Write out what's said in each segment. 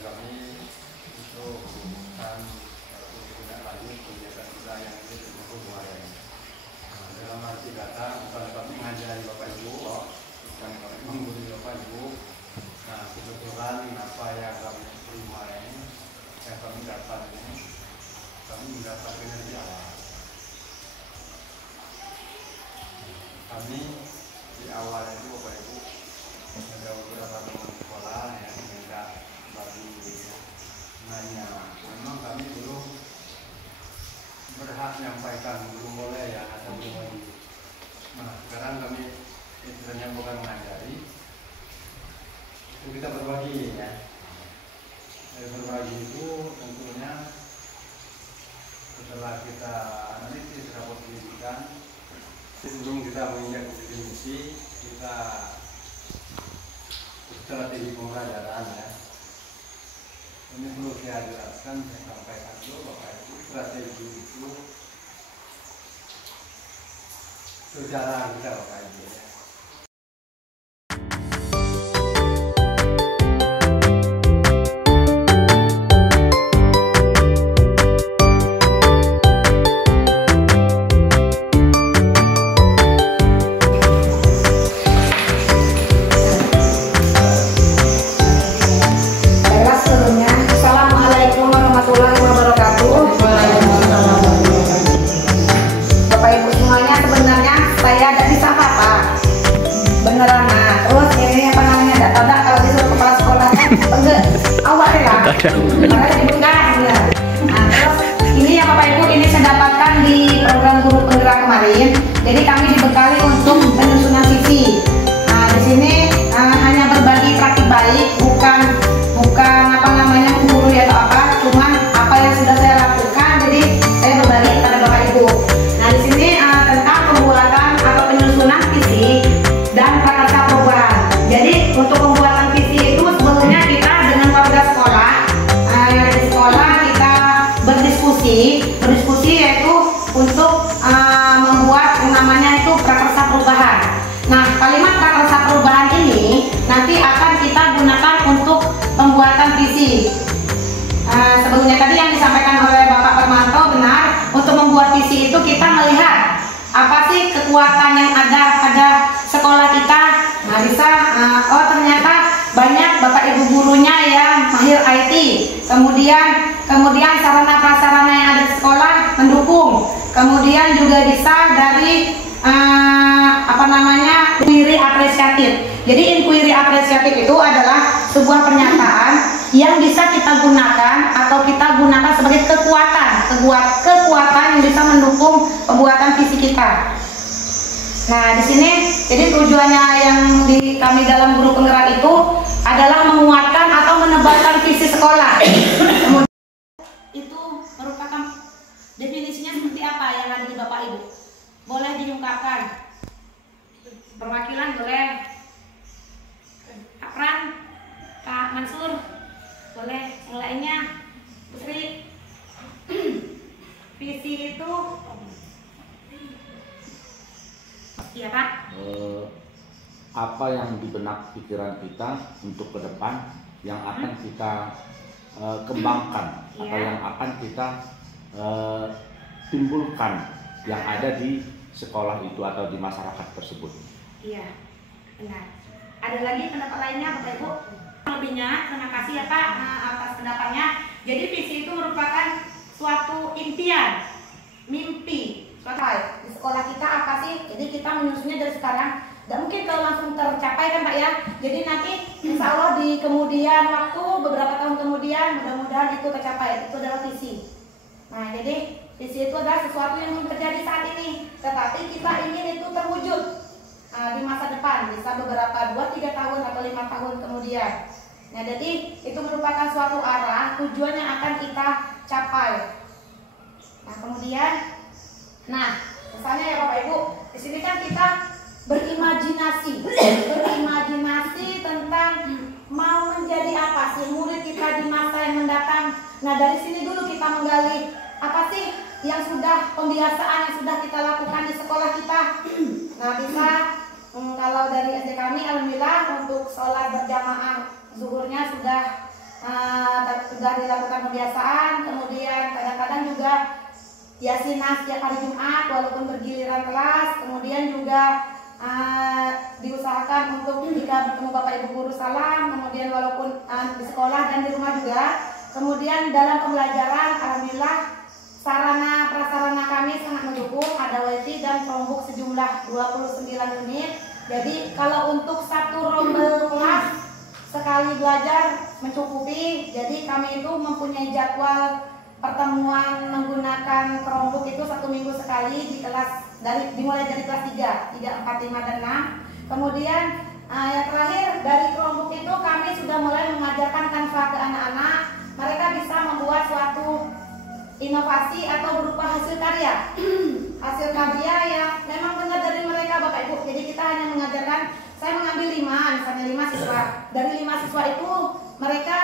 kami itu bukan tidak lanjut kegiatan kita yang itu cukup kemarin. Dalam arti kata bukan kami mengajari Bapak Ibu, bukan kami menggurui Bapak Ibu. Nah, kebetulan apa yang kami terima ini, yang kami dapat ini, kami mendapatkan dari awal. Kami di awal itu Bapak Ibu ada beberapa teman sekolah yang minta bagi nanya. Memang kami belum berhak menyampaikan, belum boleh ya, atau belum lagi. Nah, sekarang kami istilahnya bukan mengajari, itu kita berbagi ya. Dari berbagi itu tentunya setelah kita analisis rapor pendidikan, sebelum kita menginjak definisi, kita strategi pembelajaran ya. Ini perlu saya jelaskan, saya sampaikan dulu Bapak Ibu, strategi itu secara kita Bapak Ibu ya. Ini ya Bapak Ibu, ini saya dapatkan di program guru penggerak kemarin. Jadi kami dibekali untuk penyusunan visi. Nah, di sini hanya berbagi praktik baik, bukan apa namanya menggurui atau apa, cuman apa yang sudah saya lakukan. Jadi saya berbagi kepada Bapak Ibu. Nah, di sini tentang pembuatan atau penyusunan visi dan prakarsa perubahan. Jadi untuk pembuatan visi itu sebetulnya kita dengan warga sekolah di sekolah kita berdiskusi yaitu untuk membuat namanya itu prakarsa perubahan. Nah, kalimat prakarsa perubahan ini nanti akan kita gunakan untuk pembuatan visi. Sebelumnya tadi yang disampaikan oleh Bapak Permanto benar, untuk membuat visi itu kita melihat apa sih kekuatan yang ada pada sekolah kita. Nah, bisa oh ternyata banyak Bapak Ibu gurunya yang mahir IT, kemudian sarana prasarana yang ada di sekolah mendukung, kemudian juga bisa dari inquiry apresiatif. Jadi inquiry apresiatif itu adalah sebuah pernyataan yang bisa kita gunakan atau kita gunakan sebagai kekuatan yang bisa mendukung pembuatan visi kita. Nah, di sini jadi tujuannya yang kami dalam guru penggerak itu adalah menguatkan atau menebalkan visi sekolah. Itu merupakan definisinya seperti apa yang ada di Bapak Ibu. Boleh diungkapkan. Perwakilan boleh. Apran, Kak Mansur, boleh. Yang lainnya, Putri. Visi itu iya Pak. Apa yang di benak pikiran kita untuk ke depan yang akan kita kembangkan atau yang akan kita timbulkan yang ada di sekolah itu atau di masyarakat tersebut. Iya, benar. Ada lagi pendapat lainnya Bapak Ibu? Lebihnya, terima kasih ya Pak atas pendapatnya. Jadi visi itu merupakan suatu impian, mimpi. Di sekolah kita apa sih? Jadi kita menyusunnya dari sekarang. Tidak mungkin kalau langsung tercapai kan Pak ya. Jadi nanti insya Allah di kemudian waktu, beberapa tahun kemudian mudah-mudahan itu tercapai. Itu adalah visi. Nah, jadi visi itu adalah sesuatu yang belum terjadi saat ini, tetapi kita ingin itu terwujud di masa depan, bisa beberapa 2-3 tahun atau 5 tahun kemudian. Nah, jadi itu merupakan suatu arah tujuan yang akan kita capai. Nah, kemudian, misalnya ya Bapak Ibu, di sini kan kita berimajinasi tentang mau menjadi apa sih murid kita di masa yang mendatang. Nah, dari sini dulu kita menggali apa sih yang sudah pembiasaan yang sudah kita lakukan di sekolah kita. Nah, bisa kalau dari SD kami alhamdulillah untuk sholat berjamaah zuhurnya sudah sudah dilakukan pembiasaan, kemudian kadang-kadang juga yasinan setiap hari Jumat walaupun bergiliran kelas, kemudian juga diusahakan untuk jika bertemu Bapak Ibu guru salam, kemudian walaupun di sekolah dan di rumah juga. Kemudian dalam pembelajaran alhamdulillah sarana prasarana kami sangat mendukung, ada wifi dan Chromebook sejumlah 29 unit. Jadi kalau untuk satu rombel kelas sekali belajar mencukupi. Jadi kami itu mempunyai jadwal pertemuan menggunakan Chromebook itu 1 minggu sekali di kelas dimulai dari kelas 3, 4, 5, dan 6. Kemudian yang terakhir dari Chromebook itu kami sudah mulai mengajarkan Canva ke anak-anak. Mereka bisa membuat suatu inovasi atau berupa hasil karya. Hasil karya yang memang benar dari mereka Bapak Ibu. Jadi kita hanya mengajarkan, saya mengambil 5, misalnya 5 siswa. Dari 5 siswa itu mereka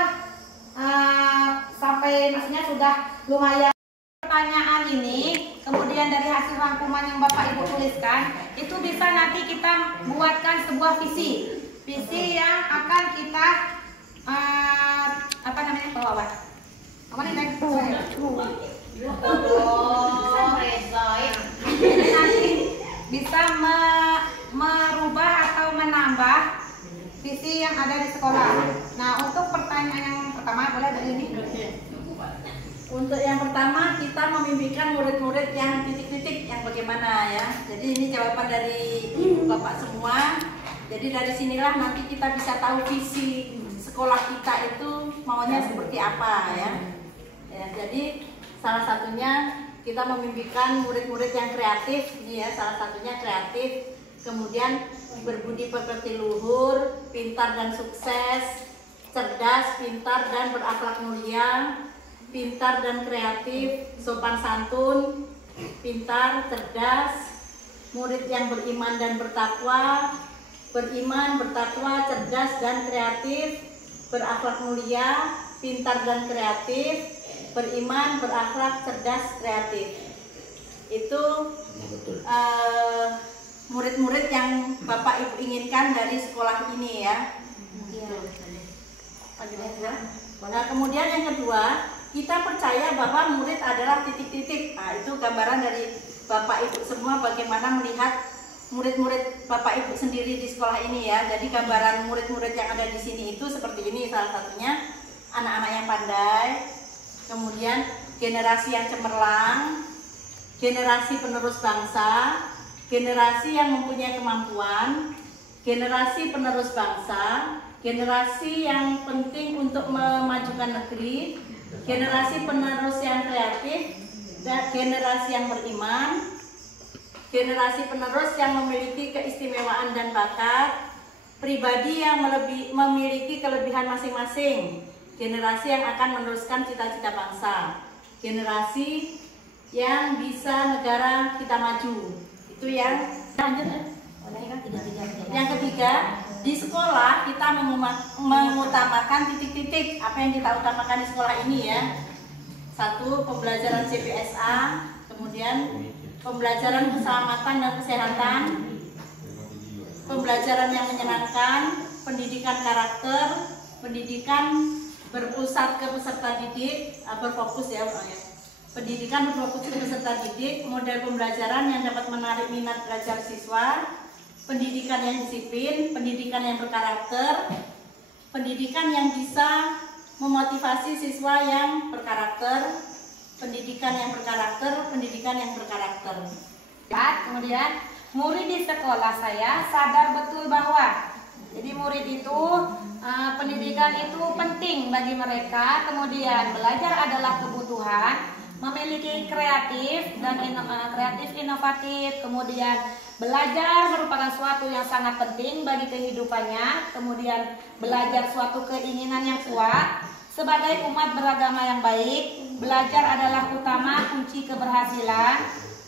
sampai maksudnya sudah lumayan. Pertanyaan ini kemudian dari hasil rangkuman yang Bapak Ibu tuliskan itu bisa nanti kita buatkan sebuah visi yang akan kita apa namanya bawa apa nih nanti bisa merubah atau menambah visi yang ada di sekolah. Nah, untuk pertanyaan yang pertama boleh dari ini. Untuk yang pertama kita memimpikan murid-murid yang titik-titik yang bagaimana ya. Jadi ini jawaban dari Ibu Bapak semua. Jadi dari sinilah nanti kita bisa tahu visi sekolah kita itu maunya seperti apa ya. Jadi salah satunya kita memimpikan murid-murid yang kreatif, ini ya salah satunya kreatif. Kemudian berbudi pekerti luhur, pintar dan sukses, cerdas, pintar dan berakhlak mulia, pintar dan kreatif, sopan santun, pintar, cerdas, murid yang beriman dan bertakwa, beriman, bertakwa, cerdas dan kreatif, berakhlak mulia, pintar dan kreatif, beriman, berakhlak, cerdas, kreatif. Itu murid-murid yang Bapak Ibu inginkan dari sekolah ini ya. Nah, kemudian yang kedua, kita percaya bahwa murid adalah titik-titik. Nah, itu gambaran dari Bapak Ibu semua bagaimana melihat murid-murid Bapak Ibu sendiri di sekolah ini ya. Jadi gambaran murid-murid yang ada di sini itu seperti ini, salah satunya anak-anak yang pandai, kemudian generasi yang cemerlang, generasi penerus bangsa, generasi yang mempunyai kemampuan, generasi penerus bangsa, generasi yang penting untuk memajukan negeri, generasi penerus yang kreatif, dan generasi yang beriman, generasi penerus yang memiliki keistimewaan dan bakat, pribadi yang memiliki kelebihan masing-masing, generasi yang akan meneruskan cita-cita bangsa, generasi yang bisa negara kita maju. Itu yang lanjut. Yang ketiga, di sekolah kita mengutamakan titik-titik apa yang kita utamakan di sekolah ini ya. 1. Pembelajaran CPSA, kemudian pembelajaran keselamatan dan kesehatan, pembelajaran yang menyenangkan, pendidikan karakter, pendidikan berpusat ke peserta didik, berfokus ya. Pendidikan berfokus ke peserta didik, model pembelajaran yang dapat menarik minat belajar siswa, pendidikan yang disiplin, pendidikan yang berkarakter, pendidikan yang bisa memotivasi siswa yang berkarakter, pendidikan yang berkarakter, pendidikan yang berkarakter. Kemudian murid di sekolah saya sadar betul bahwa jadi murid itu pendidikan itu penting bagi mereka, kemudian belajar adalah kebutuhan, memiliki kreatif dan inovatif, kemudian belajar merupakan suatu yang sangat penting bagi kehidupannya, kemudian belajar suatu keinginan yang kuat. Sebagai umat beragama yang baik, belajar adalah utama kunci keberhasilan.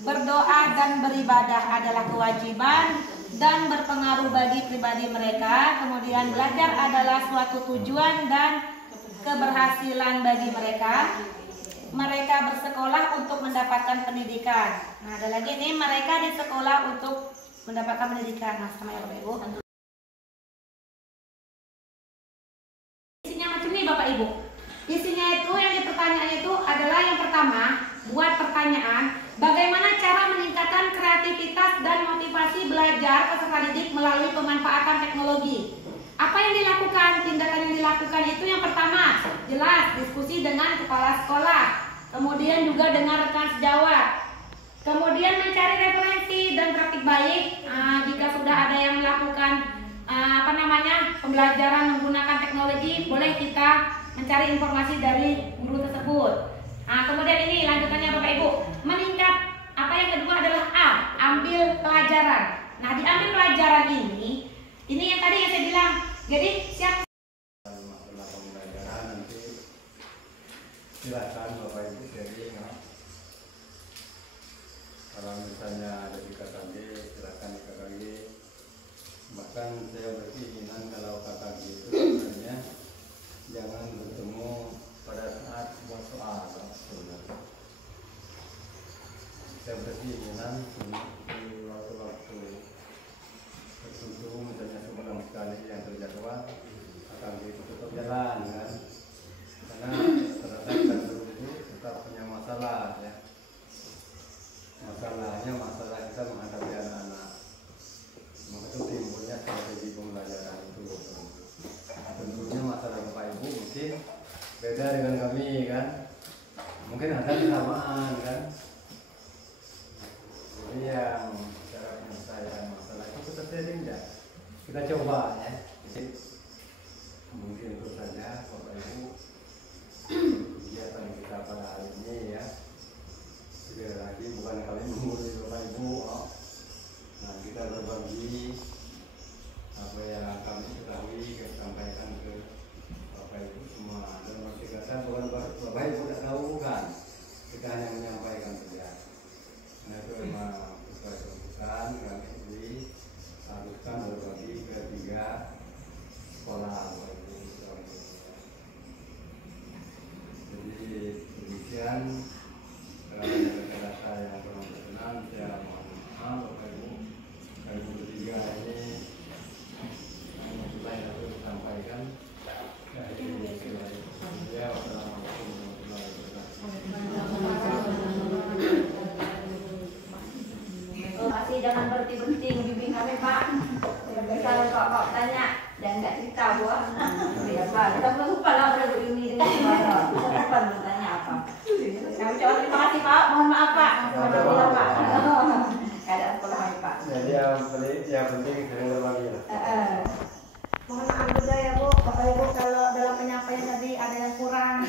Berdoa dan beribadah adalah kewajiban dan berpengaruh bagi pribadi mereka. Kemudian belajar adalah suatu tujuan dan keberhasilan bagi mereka. Mereka bersekolah untuk mendapatkan pendidikan. Nah, ada lagi nih, mereka di sekolah untuk mendapatkan pendidikan. Nah, sama ya Bapak Ibu. Isinya macam ini Bapak Ibu. buat pertanyaan, bagaimana cara meningkatkan kreativitas dan motivasi belajar peserta didik melalui pemanfaatan teknologi? Apa yang dilakukan? Tindakan yang dilakukan itu yang pertama, jelas diskusi dengan kepala sekolah, kemudian juga dengan rekan sejawat, kemudian mencari referensi dan praktik baik. Jika sudah ada yang melakukan pembelajaran menggunakan teknologi, boleh kita mencari informasi dari guru tersebut. Kemudian ini lanjutannya Bapak Ibu, meningkat. Apa yang kedua adalah A, ambil pelajaran. Nah, diambil pelajaran ini yang tadi yang saya bilang. Jadi siap. Masalah pembelajaran nanti silakan Bapak Ibu sharing. Kalau misalnya ada di KKG, silakan di KKG. Bahkan saya berkeinginan kalau KKG itu sebenarnya jangan bertemu pada saat buat soal. Saya berkeinginan di waktu-waktu tertentu, misalnya sebulan sekali yang terjadwal, KKG itu tetap jalan kan. Karena ternyata guru itu tetap punya masalah ya. Masalahnya masalah kita menghadapi anak-anak. Maka itu timbulnya strategi pembelajaran itu. Tentunya masalah Bapak Ibu mungkin beda dengan kami kan. Mungkin ada kesamaan kan. Jadi yang cara penyelesaian masalah itu kita sharing ya. Kita coba ya. Jadi, mungkin itu saja Bapak Ibu kegiatan kita pada hari ini ya. Sekali lagi bukan kami mengurusi Bapak Ibu. Nah, kita berbagi apa yang kami ketahui, kita sampaikan ke Bapak Ibu semua. Dan masih kata bukan Bapak Ibu tidak tahu bukan. Kita hanya menyampaikan saja. Nah, itu memang sesuai keputusan kami diharuskan berbagi ke 3 sekolah Bapak Ibu. Jadi demikian. Kalau ada rasa yang kurang berkenan, saya mohon maaf Bapak Ibu. Kami bertiga ini hanya sudah yang harus disampaikan. Ya, wassalamualaikum warahmatullahi wabarakatuh. Masih jangan berhenti-berhenti bimbing kami Pak. Kalau kok tanya dan nggak cerita buah. Ya Pak, kita belum lupa lah berapa ini dengan Pak. Kita lupa bertanya apa. Kami ucapkan terima kasih Pak. Mohon maaf Pak. Alhamdulillah Pak. Keadaan sekolah kami Pak. Jadi yang penting sering berbagi lah. Mohon maaf juga ya Bu, Bapak Ibu kalau dalam penyampaian tadi ada yang kurang.